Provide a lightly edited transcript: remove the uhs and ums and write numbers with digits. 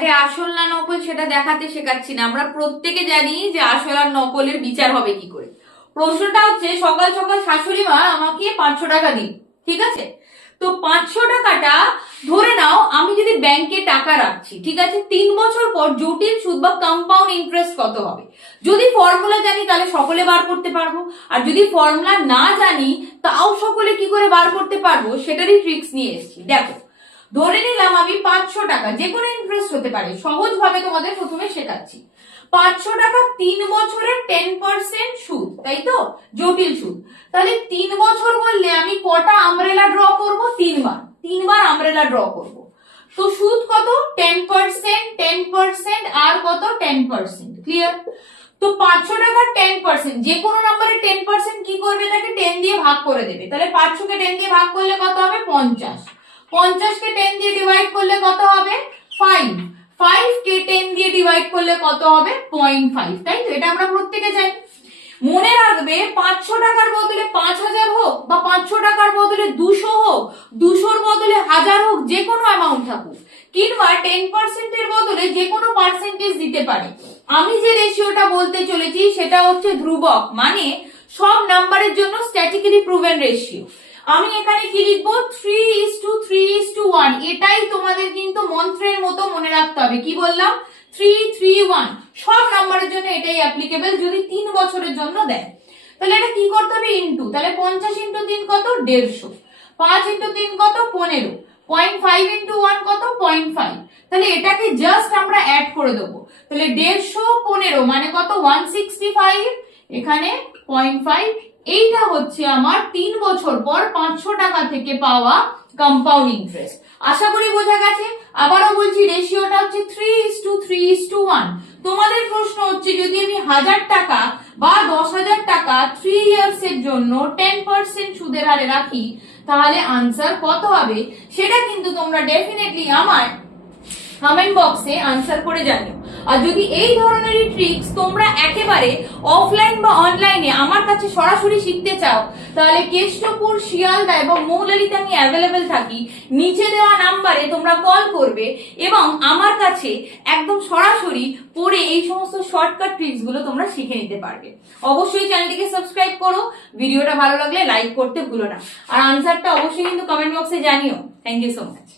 আরে আসল না নকল সেটা দেখাতে শেখাচ্ছি না, আমরা প্রত্যেকে জানি যে আসল আর নকলের বিচার হবে কি করে। প্রশ্নটা হচ্ছে সকাল সকাল শাশুড়ি মা আমাকে 500 টাকা দিন, ঠিক আছে? তো 500 টাকাটা ধরে নাও আমি যদি ব্যাংকে টাকা রাখছি, ঠিক আছে, 3 বছর পর জটিল সুদ বা কম্পাউন্ড ইন্টারেস্ট কত হবে? যদি ফর্মুলা জানি তাহলে সকলে বার করতে পারবো, আর যদি ফর্মুলা না জানি তাও সকলে কি করে বার করতে পারবো সেটারই ট্রিক্স নিয়ে এসেছি। দেখো, ধরে নিলাম আমি 500 টাকা, যে কোনো ইন্টারেস্ট হতে পারে, সহজ ভাবে তোমাদের প্রথমে শেখাচ্ছি। 500 টাকা 3 বছরের 10% সুদ, তাই তো, জটিল সুদ। তাহলে 3 বছর বললে আমি কটা আমব্রেলা ড্র করব? 3বার আমব্রেলা ড্র করব। তো সুদ কত? 10%, 10% আর কত? 10%। ক্লিয়ার? তো 500 টাকার 10%, যে কোনো নাম্বারে 10% কি করবে? তাকে 10 দিয়ে ভাগ করে দেবে। তাহলে 500 কে 10 দিয়ে ভাগ করলে কত হবে? 50। 50 কে 10 দিয়ে ডিভাইড করলে কত হবে? 5। 5 কে 10 দিয়ে ডিভাইড করলে কত হবে? 0.5। তাই তো, এটা আমরা প্রত্যেকে জানি। মনে রাখবে 500 টাকার বদলে 5000 হোক বা 500 টাকার বদলে 200 হোক, 200-র বদলে 1000 হোক, যে কোনো অ্যামাউন্ট থাকুক, কিংবা 10% এর বদলে যে কোনো পার্সেন্টেজ দিতে পারে। আমি যে রেশিওটা বলতে চলেছি সেটা হচ্ছে ধ্রুবক, মানে সব নাম্বারের জন্য স্ট্যাটিক্যালি প্রুভেন রেশিও। আমি এখানে কি লিখবো? 3:3:1। এটাই তোমাদের কিন্তু মন্ত্রের মতো মনে রাখতে হবে। কি বললাম? 3:3:1। সব নাম্বারের জন্য এটাই অ্যাপ্লিকেবল যদি 3 বছরের জন্য দেয়। তাহলে এটা কি করতে হবে? ইনটু, তাহলে 50 × 3 কত? 150। 5 × 3 কত? 15। 0.5 × 1 কত? 0.5। তাহলে এটাকে জাস্ট আমরা অ্যাড করে দেবো। তাহলে 150 15 মানে কত? 165। এখানে 0.5। এইটা হচ্ছে আমার 3 বছর পর 500 টাকা থেকে পাওয়া কম্পাউন্ড ইন্টারেস্ট। আশা করি বোঝা গেছে। আবারও বলছি, রেশিওটা হচ্ছে 3:3:1। তোমাদের প্রশ্ন হচ্ছে যদি আমি 1000 টাকা বা 10,000 টাকা 3 ইয়ার্স এর জন্য 10% সুদের হারে রাখি, তাহলে আনসার কত হবে? সেটা কিন্তু তোমরা ডেফিনেটলি আমার কমেন্ট বক্সে আনসার করে জানিও। আর যদি এই ধরনের ট্রিক্স তোমরা একেবারে অফলাইন বা অনলাইনে আমার কাছে সরাসরি শিখতে চাও, তাহলে কেষ্টপুর, শিয়ালদা এবং মৌলালিতে আমি অ্যাভেলেবেল থাকি। নিচে দেওয়া নাম্বারে তোমরা কল করবে এবং আমার কাছে একদম সরাসরি পড়ে এই সমস্ত শর্টকাট ট্রিক্স গুলো তোমরা শিখে নিতে পারবে। অবশ্যই চ্যানেলটিকে সাবস্ক্রাইব করো, ভিডিওটা ভালো লাগলে লাইক করতে ভুলো না, আর আনসারটা অবশ্যই কিন্তু কমেন্ট বক্সে জানিও। Thank you so much.